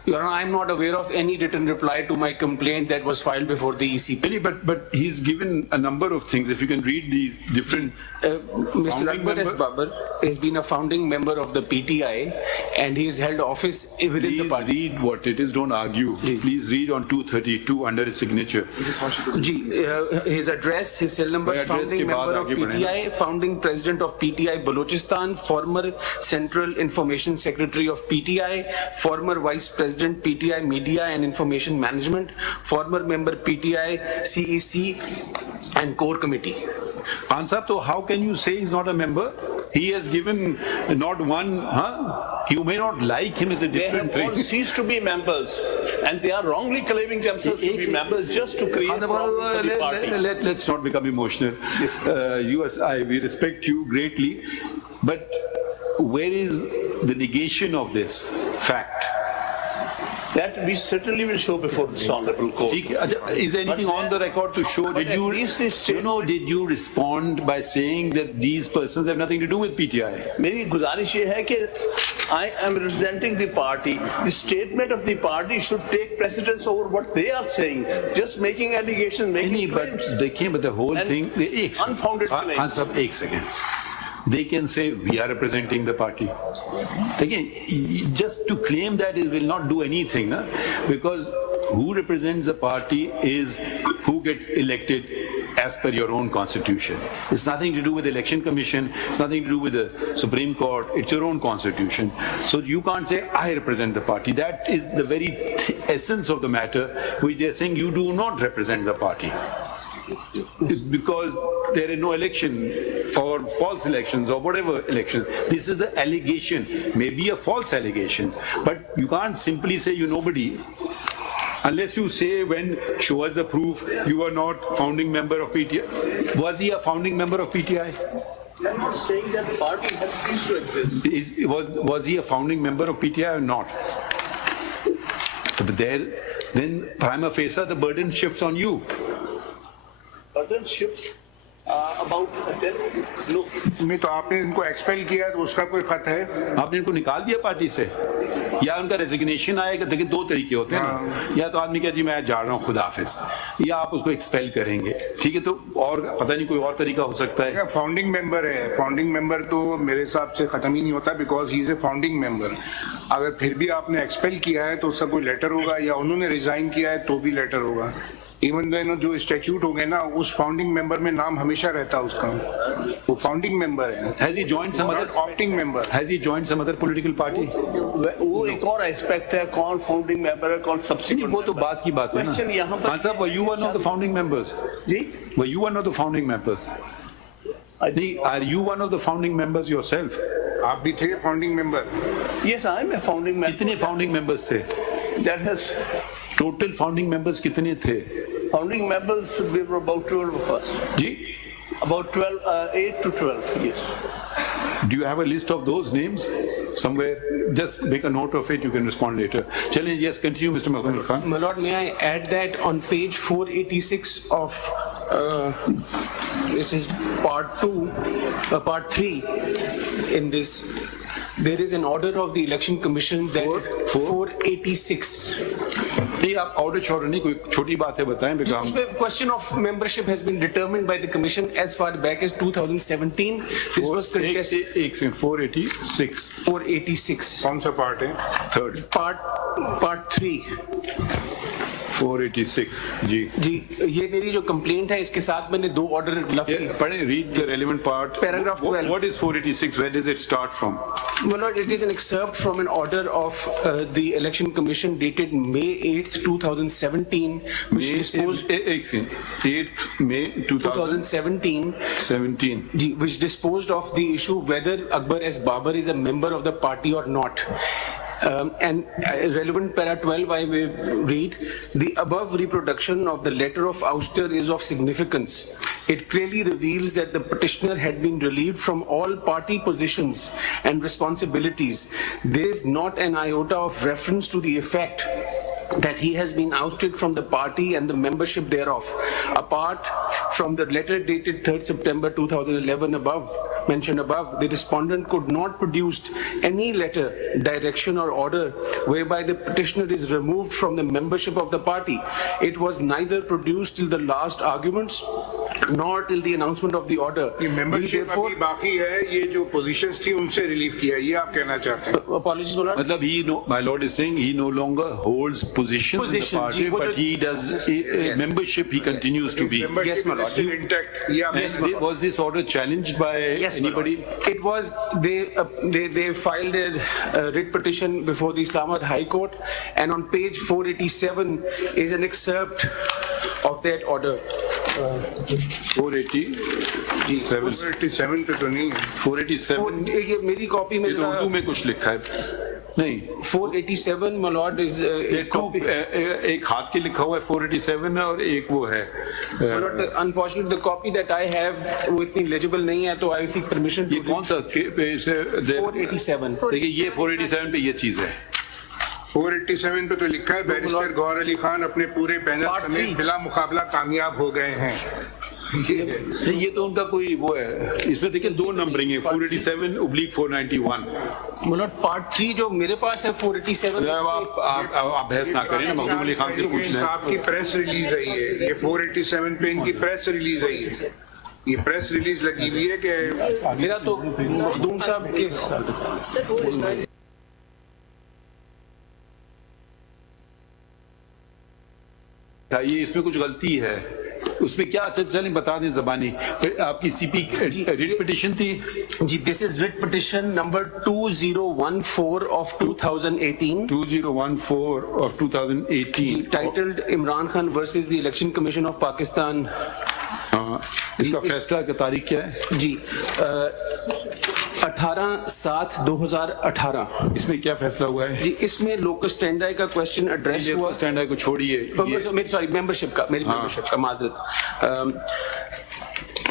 Your Honor, I'm not aware of any written reply to my complaint that was filed before the ECP. But he's given a number of things. If you can read the different. Mr. Akbar S. Babar has been a founding member of the PTI and he has held office within the party. Please read what it is, don't argue. Please read on 232 under his signature. His address, his cell number, founding member of PTI, founding president of PTI Balochistan, former Central Information Secretary of PTI, former Vice President PTI Media and Information Management, former member PTI CEC and Core Committee. Answer, so how can you say he's not a member? He has given not one, You may not like him as a different thing. They have all ceased to be members and they are wrongly claiming themselves to be members just to create problems for the party. Let's not become emotional. We respect you greatly, but where is the negation of this fact? That we certainly will show before this honorable court. Is there anything on the record to show? Did you respond by saying that these persons have nothing to do with PTI? मेरी गुजारिश ये है कि I am representing the party. The statement of the party should take precedence over what they are saying. Just making allegations, making claims. But the whole thing, unfounded claims. Answer, एक second. They can say, we are representing the party. Again, just to claim that it will not do anything, because who represents the party is who gets elected as per your own constitution. It's nothing to do with the election commission, it's nothing to do with the Supreme Court, it's your own constitution. So you can't say, I represent the party. That is the very essence of the matter, which they're saying you do not represent the party. It's because there is no election or false elections or whatever election. This is the allegation, maybe a false allegation, but you can't simply say you nobody unless you say show us the proof you are not founding member of PTI. Was he a founding member of PTI? I'm not saying that the party has ceased to exist. Was he a founding member of PTI or not? But then prima facie the burden shifts on you. Burden shift about no. इसमें तो आपने इनको expel किया तो उसका कोई खत है? आपने इनको निकाल दिया पार्टी से या उनका रेजिग्नेशन आएगा? देखिए दो तरीके होते हैं ना, या तो आदमी कहे जी मैं जा रहा हूँ खुदा हाफिज, या आप उसको एक्सपेल करेंगे, ठीक है? तो और पता नहीं कोई और तरीका हो सकता है। फाउंडिंग मेंबर है, फाउंडिंग मेंबर तो मेरे हिसाब से खत्म ही नहीं होता because he is a founding member. अगर फिर भी आपने एक्सपेल किया है तो उसका कोई लेटर होगा या उन्होंने रिजाइन किया है तो भी लेटर होगा। इवन देन जो स्टैट्यूट हो गए ना, उस फाउंडिंग मेंबर में नाम हमेशा रहता है उसका, वो फाउंडिंग मेंबर है। Has he joined some other opting member? Has he joined some other political party? वो एक और एस्पेक्ट है, कौन फाउंडिंग मेंबर है, कौन सब्सिक्वेंट। वो तो बात की बात है ना। खान साहब, were you one of the founding members? Ji? Were you one of the founding members? Are you one of the founding members yourself? आप भी थे founding member? Yes, I am a founding member. कितने founding members थे? That has total founding members कितने थे? Founding members, we were about 12 of us. Ji? About 12, 8 to 12, yes. Do you have a list of those names somewhere? Just make a note of it, you can respond later. Challenge, yes, continue, Mr. Mahmoud Khan. My Lord, may I add that on page 486 of, this is part 3 in this, there is an order of the Election Commission that 486. नहीं, आप order छोड़ नहीं, कोई छोटी बातें बताएं because question of membership has been determined by the commission as far back as 2017. This was contested. 486. 486. कौन सा पार्ट है? Third. Part 3. 486. जी ये मेरी जो कंप्लेंट है इसके साथ मैंने दो ऑर्डर लफ्ज किए। पढ़ें, read the relevant part. Paragraph 12. What is 486? Where does it start from? Well, Lord, it is an excerpt from an order of the Election Commission dated May 8th, 2017, which disposed 8th May 2017, which disposed of the issue whether Akbar S. Babar is a member of the party or not. And relevant para 12, I will read, the above reproduction of the letter of ouster is of significance. It clearly reveals that the petitioner had been relieved from all party positions and responsibilities. There is not an iota of reference to the effect that he has been ousted from the party and the membership thereof. Apart from the letter dated 3rd September 2011 mentioned above, the respondent could not produce any letter, direction or order whereby the petitioner is removed from the membership of the party. It was neither produced till the last arguments nor till the announcement of the order. ये membership अभी बाकी है, ये जो positions थी उनसे relief किया, ये आप कहना चाहते हैं? Apologies, my lord. मतलब my lord is saying he no longer holds position in the party, but he does membership. He continues to be. Yes, my lord. Still intact. Yeah. Was this order challenged by anybody? It was. They filed a writ petition before the Islamabad High Court, and on page 487 is an excerpt of that order. 487 पे तो नहीं है. 487. ये मेरी copy में उर्दू में कुछ लिखा है. नहीं. 487, my lord, is एक हाथ के लिखा हुआ है 487 और एक वो है. Unfortunately, the copy that I have वो इतनी legible नहीं है, तो I seek permission. ये कौन सा 487. देखिए ये 487 पे ये चीज है. 487 पे तो लिखा है बैरिस्टर गौर अली खान अपने पूरे पैनल समेत बिला मुकाबला कामयाब हो गए हैं. ये तो उनका कोई वो है. इसमें देखिए दो नंबरिंग है 487/491. मतलब पार्ट 3 जो मेरे पास है 487. आप बहस ना करें ना, मखदूम अली खान से पूछ लें. आपकी प्रेस रिलीज आई है, ये 487 पे इनकी प्रेस रिलीज आई है. ये प्रेस रिलीज लगी हुई है कि मेरा तो मखदूम साहब के ये इसमें कुछ गलती है. उसमें क्या अच्छा चलें बता दें ज़बानी. आपकी सीपी रिट पिटिशन थी जी. This is writ petition number 2014 of 2018. 2014 of 2018 titled Imran Khan versus the Election Commission of Pakistan. इसका फैसला का तारीख क्या है जी? 18/7/2018. इसमें क्या फैसला हुआ है जी? इसमें लोकल स्टैंडर्ड का क्वेश्चन एड्रेस हुआ. स्टैंडर्ड को छोड़िए, मेरी सॉरी मेंबरशिप का, मेरी मेंबरशिप का माजरत.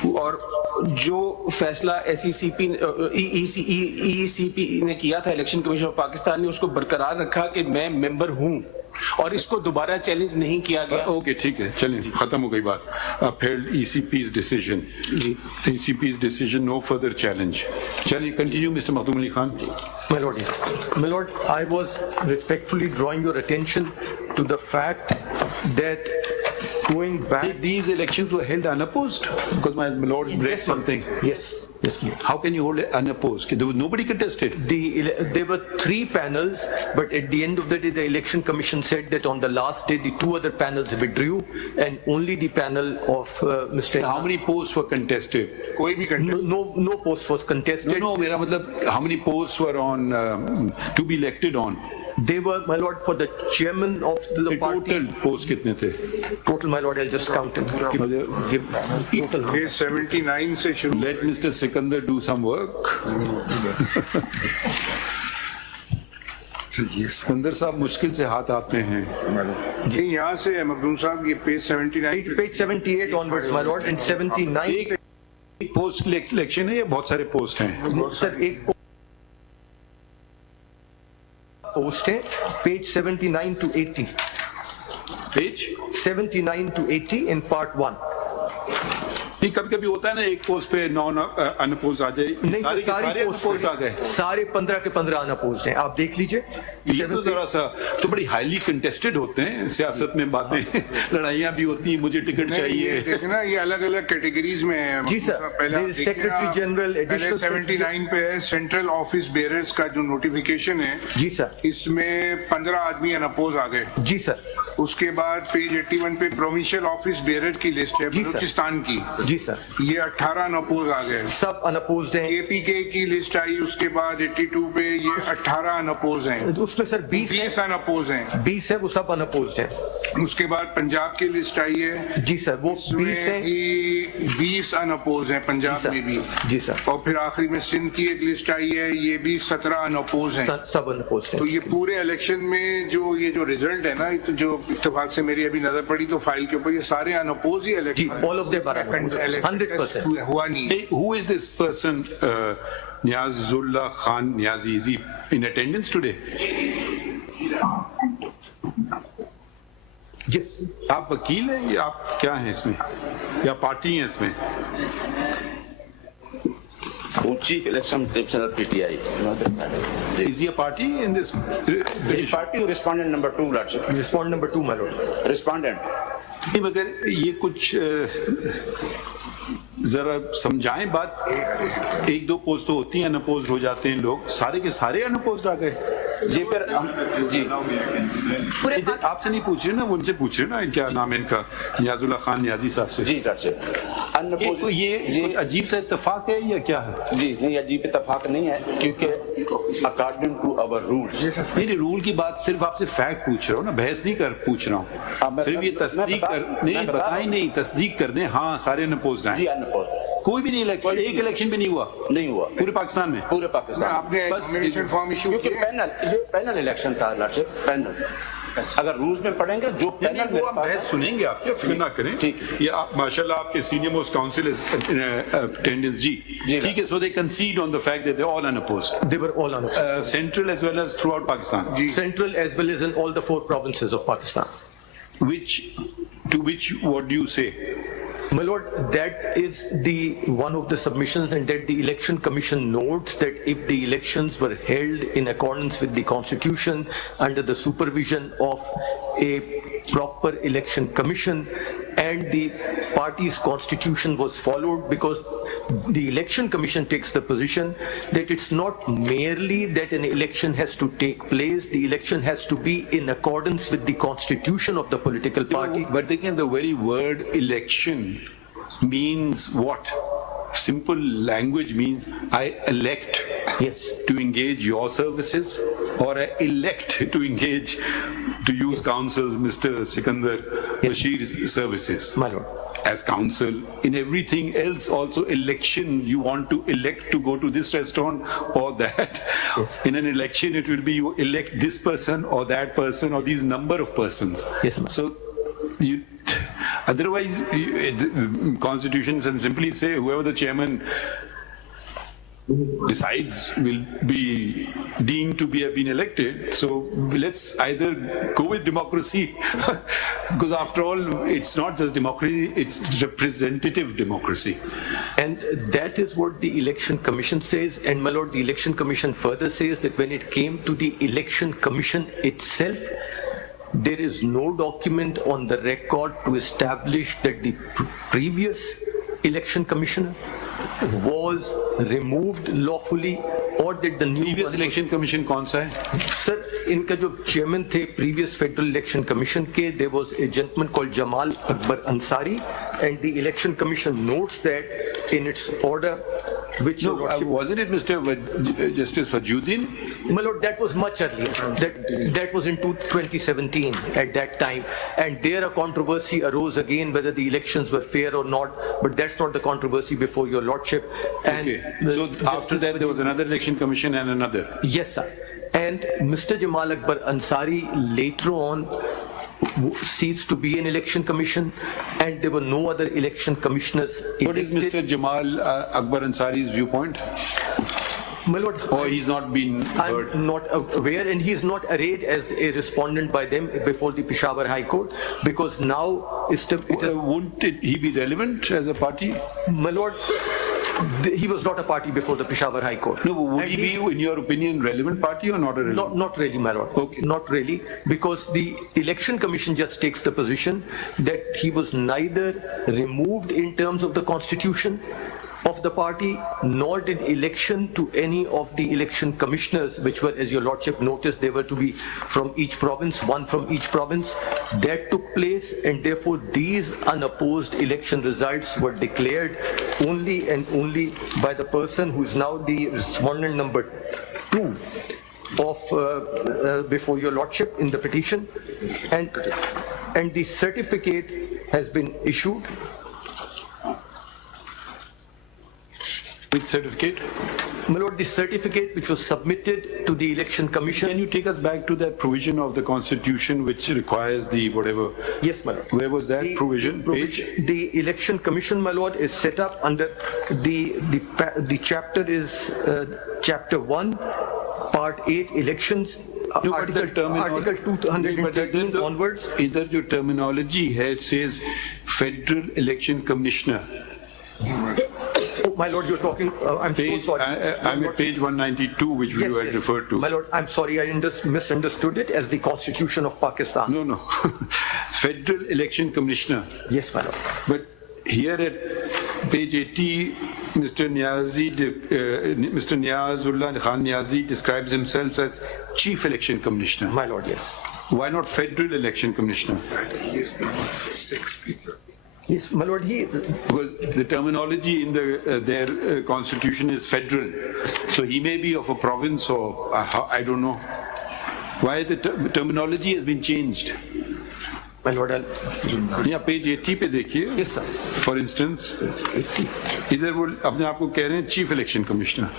और जो फैसला ECP ने किया था, इलेक्शन कमीशन ऑफ पाकिस्तान ने उसको बरकरार रखा कि मैं मेंबर हूं और इसको दोबारा चैलेंज नहीं किया गया. ओके ठीक है, चलें खत्म हो गई बात. upheld ECP's decision. ECP's decision, no further challenge. चलिए continue, Mr. Makhdoom Ali Khan. My lord, yes. My lord, I was respectfully drawing your attention to the fact that going back, these elections were held unopposed because my lord read something. Yes, please. How can you hold it unopposed? There was nobody contested. There were 3 panels, but at the end of the day, the election commission said that on the last day, the 2 other panels withdrew, and only the panel of Mr. How many posts were contested? कोई भी No post was contested. No, मेरा मतलब how many posts were on to be elected on? They were, my lord, for the chairman of the party. Total posts कितने थे? Total, my lord, I'll just count them. Give total. 79 से शुरू. Let Mr. Sikandar do some work. Sikandar साहब मुश्किल से हाथ आते हैं. जी यहाँ से है मखदूम साहब, ये page 79. Page 78 onwards, my lord, and 79. एक पोस्ट इलेक्शन है या बहुत सारे पोस्ट हैं? सर एक पोस्ट है, page 79 to 80. Page 79 to 80 in part 1. कभी कभी होता है ना, एक पोस्ट पे नॉन अनअपोज आ जाए. नहीं सर, सारे पोस्ट आ गए, सारे 15 के 15 अनअपोज्ड हैं. आप देख लीजिए. ये तो जरा सा तो बड़ी हाईली कंटेस्टेड होते हैं सियासत में. बातें लड़ाइयाँ भी होती हैं, मुझे टिकट चाहिए. देखना ये अलग अलग कैटेगरीज में है. जी सर, सेक्रेटरी जनरल एडिशनल 79 पे है सेंट्रल ऑफिस बेयरर्स का जो नोटिफिकेशन है. जी सर, इसमें 15 आदमी अनअपोज आ गए. जी सर. उसके बाद पेज 81 पे प्रोविंशियल ऑफिस बेयरर की लिस्ट है बलूचिस्तान की. जी सर, ये 18 अनअपोज आ गए, सब अनअपोज्ड हैं. APK की लिस्ट आई, उसके बाद 82 पे ये 18 अनअपोज हैं. उसमें सर 20 अनअपोज हैं. 20 है, वो सब अनअपोज्ड हैं. उसके बाद पंजाब की लिस्ट आई है. जी सर, वो 20 हैं. 20 अनअपोज हैं पंजाब में भी. जी सर. और फिर आखिरी में सिंध की एक लिस्ट आई है, ये भी 17 अनअपोज हैं. सब अनअपोज्ड हैं. तो ये पूरे इलेक्शन में जो रिजल्ट है ना, जो इत्तेफाक से मेरी अभी नजर पड़ी तो फाइल के ऊपर, ये सारे अनअपोज ही election. All of them are 100% हुआ नहीं. Who is this person, Niazullah Khan Niazi? Is he in attendance today? Yes. आप वकील हैं या आप क्या हैं इसमें, या पार्टी हैं इसमें? Chief Election Commissioner PTI. Is he a party in this? His party respondent number 2, Lordship. Respondent number 2, my lord. Respondent. नहीं, मगर ये कुछ जरा समझाएं बात। एक दो पोस्ट तो होती हैं, अनअपोज्ड हो जाते हैं लोग, सारे के सारे अनअपोज्ड आ गए। जी फिर हम जी आपसे नहीं पूछ रहे ना, उनसे पूछ रहे ना, क्या नाम है इनका, नियाजुल्लाह खान नियाजी साहब से। जी लॉर्डशिप। तो ये अजीब सा इत्तेफाक है या क्या है? जी नहीं, अजीब इत्तेफाक नहीं है, क्योंकि अकॉर्डिंग टू आवर रूल्स। मेरे रूल की बात सिर्फ आपसे फैक्ट पूछ रहा हूँ ना, बहस नहीं कर पूछ रहा हूँ, सिर्फ ये तस्दीक कर, नहीं बताएं, नहीं तस्दीक कर दें। हाँ, सारे अनअपोज्ड हैं। जी अनअपोज्ड, कोई भी नहीं इलेक्शन, एक इलेक्शन भी नहीं हुआ पूरे पाकिस्तान में। पूरे पाकिस्तान आपने नॉमिनेशन फॉर्म इशू क्योंकि पैनल इलेक्शन था लॉर्डशिप, पैनल। अगर रूल्स में पढ़ेंगे जो पैनल में बहस सुनेंगे आप, क्या फिक्र ना करें। ठीक। ये आप माशाल्लाह आपके सीनियर मोस्ट काउंसिल अटेंडेंस जी, ठीक है। So they concede on the fact that they are all unopposed. They were all unopposed. Central as well as throughout Pakistan. Central as well as in all the 4 provinces of Pakistan. To which what do you say? My lord, that is one of the submissions, and that the Election Commission notes that if the elections were held in accordance with the Constitution under the supervision of a proper election commission and the party's constitution was followed, because the election commission takes the position that it's not merely that an election has to take place, the election has to be in accordance with the constitution of the political party. But again, the very word election means what? Simple language means I elect to engage your services, or I elect to engage, to use counsel Mr. Sikandar Bashir's services. My lord. As counsel, in everything else also election, you want to elect to go to this restaurant or that. Yes. In an election, it will be you elect this person or that person or these number of persons. Yes, ma'am. So you, otherwise, the Constitution can simply say whoever the chairman decides will be deemed to have been elected. So let's either go with democracy, because after all, it's not just democracy, it's representative democracy. And that is what the Election Commission says. And my lord, the Election Commission further says that when it came to the Election Commission itself, there is no document on the record to establish that the previous election commissioner was removed lawfully, or that the new previous election commission kaun sa hai? Sir, इनका जो chairman थे previous federal election commission के, there was a gentleman called Jamal Akbar Ansari, and the election commission notes that in its order, which wasn't it Mr. Justice Fajuddin? My lord, that was much earlier. That was in 2017 at that time, and there a controversy arose again whether the elections were fair or not. But that's not the controversy before your lordship. And okay. So after that there was another election commission and another. Yes, sir. And Mr. Jamal Akbar Ansari later on ceased to be an election commission, and there were no other election commissioners elected. What is Mr. Jamal Akbar Ansari's viewpoint? My lord, or he's not been heard? I'm not aware, and he's not arrayed as a respondent by them before the Peshawar High Court, because now wouldn't he be relevant as a party? My lord, he was not a party before the Peshawar High Court. No, would he be, in your opinion, relevant party or not a relevant? Not really, my lord. Okay. Not really, because the Election Commission just takes the position that he was neither removed in terms of the constitution of the party, nor did election to any of the election commissioners, which were, as your lordship noticed, they were to be from each province, one from each province. That took place, and therefore these unopposed election results were declared only and only by the person who is now the respondent number 2 of before your lordship in the petition, and the certificate has been issued. Which certificate? My lord, the certificate which was submitted to the Election Commission. Can you take us back to that provision of the Constitution which requires the whatever? Yes, my lord. Where was that provision? Page? The Election Commission, my lord, is set up under the chapter is chapter 1, part 8, elections. Article 213 onwards. इधर जो terminology है, it says Federal Election Commissioner. Oh, my lord, you're talking, I'm so sorry. I'm at page 192, which you had referred to. My lord, I'm sorry, I misunderstood it as the Constitution of Pakistan. No. Federal Election Commissioner. Yes, my lord. But here at page 80, Mr. Niazullah Khan Niazi describes himself as Chief Election Commissioner. My lord, yes. Why not Federal Election Commissioner? Yes, my lord, Because the terminology in their constitution is federal. So he may be of a province or I don't know. Why the terminology has been changed? My lord, Yeah, page 80 पे देखिए. Yes, sir. For instance, इधर वो अपने आप को कह रहे हैं Chief Election Commissioner.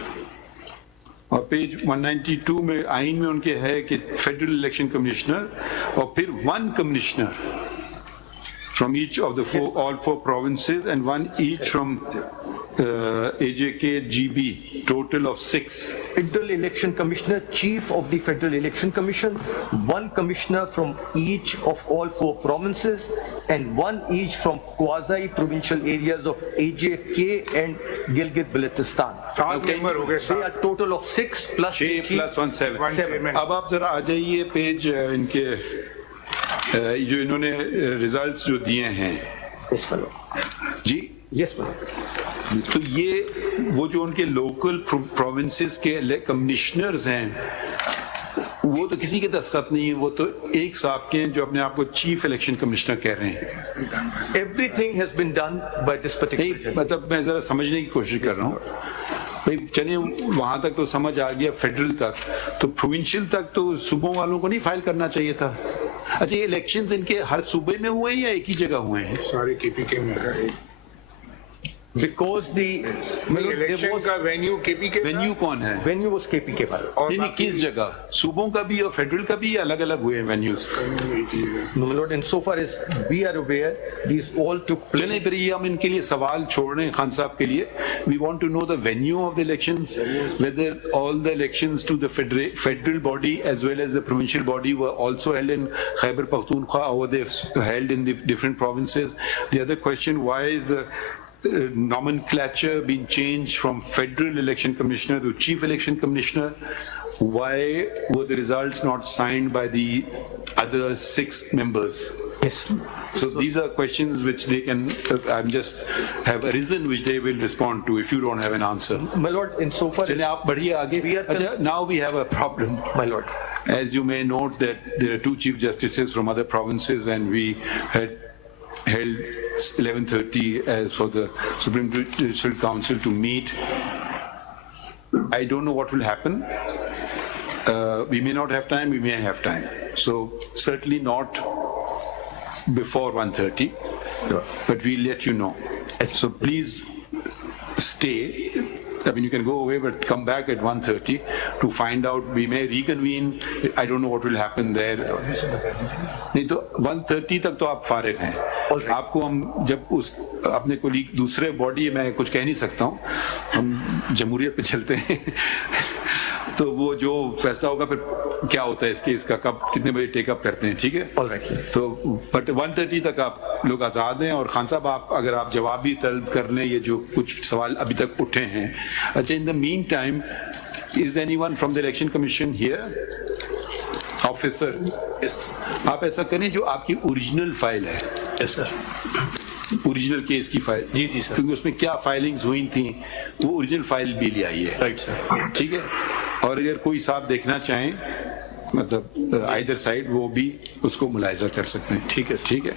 और पेज 192 में आइन में उनके है कि Federal Election Commissioner और फिर one Commissioner from each of the all four provinces and one each from AJK GB, total of 6. Federal Election Commissioner, Chief of the Federal Election Commission, one Commissioner from each of all four provinces, and one each from quasi-provincial areas of AJK and Gilgit-Baltistan. They are total of 6 plus 6 plus 1 7. अब आप जरा आ जाइए page इनके जो इन्होंने results जो दिए हैं जी. Yes, ma'am. तो ये वो जो उनके लोकल प्रोविंसेस के कमिश्नर्स हैं वो तो किसी के दस्तखत नहीं है, वो तो एक साहब के हैं जो अपने आप को चीफ इलेक्शन कमिश्नर कह रहे हैं. Everything has been done by this particular. मतलब मैं जरा समझने की कोशिश कर रहा हूँ भाई. चलिए वहां तक तो समझ आ गया, फेडरल तक, तो प्रोविंशियल तक तो सूबों वालों को नहीं फाइल करना चाहिए था. अच्छा, ये इलेक्शंस इनके हर सूबे में हुए हैं या एक ही जगह हुए हैं? सारे केपीके में है. Because the इलेक्शन का वेन्यू कौन है? venue was KPK. नहीं, किस जगह? सूबों का भी और फेडरल का भी अलग अलग हुए हैं venues? No, my lord, and so far as we are aware, these all took place. चलिए फिर ये हम इनके लिए सवाल छोड़ रहे हैं खान साहब के लिए. We want to know the venue of the elections, whether all the elections to the federal body as well as the provincial body were also held in Khyber Pakhtunkhwa or they held in the different provinces. The other question, why is the nomenclature been changed from Federal Election Commissioner to Chief Election Commissioner? Why were the results not signed by the other 6 members? Yes. So these are questions which they can, have arisen, which they will respond to if you don't have an answer. My lord, in so far as now we have a problem. My lord. As you may note that there are 2 Chief Justices from other provinces and we had held 11:30 as for the Supreme Judicial Council to meet. I don't know what will happen. We may not have time, we may have time. So certainly not before 1:30, but we'll let you know. So please stay. I mean, you can go away, but come back at 1:30 to find out. We may reconvene. I don't know what will happen there. नहीं तो 1:30 तक तो आप फारिग हैं. आपको हम जब उस अपने कोलीग दूसरे बॉडी में कुछ कह नहीं सकता हूँ, हम जमहूरियत पे चलते हैं. तो वो जो फैसला होगा फिर क्या होता है इसके, इसका कब कितने बजे टेकअप करते हैं, ठीक है? तो बट 1:30 तक आप लोग आज़ाद हैं. और खान साहब, आप अगर आप जवाब भी तलब कर लें ये जो कुछ सवाल अभी तक उठे हैं. अच्छा, in the mean time, is anyone from the election commission here? Officer, आप ऐसा करें जो आपकी ओरिजिनल फाइल है. Yes, sir. ओरिजिनल केस की फाइल. जी सर. क्योंकि उसमें क्या फाइलिंग्स हुई थी वो ओरिजिनल फाइल भी ले आई है. Right sir. ठीक है. और अगर कोई साहब देखना चाहें, मतलब आइदर साइड, वो भी उसको मुलाहिजा कर सकते हैं. ठीक है.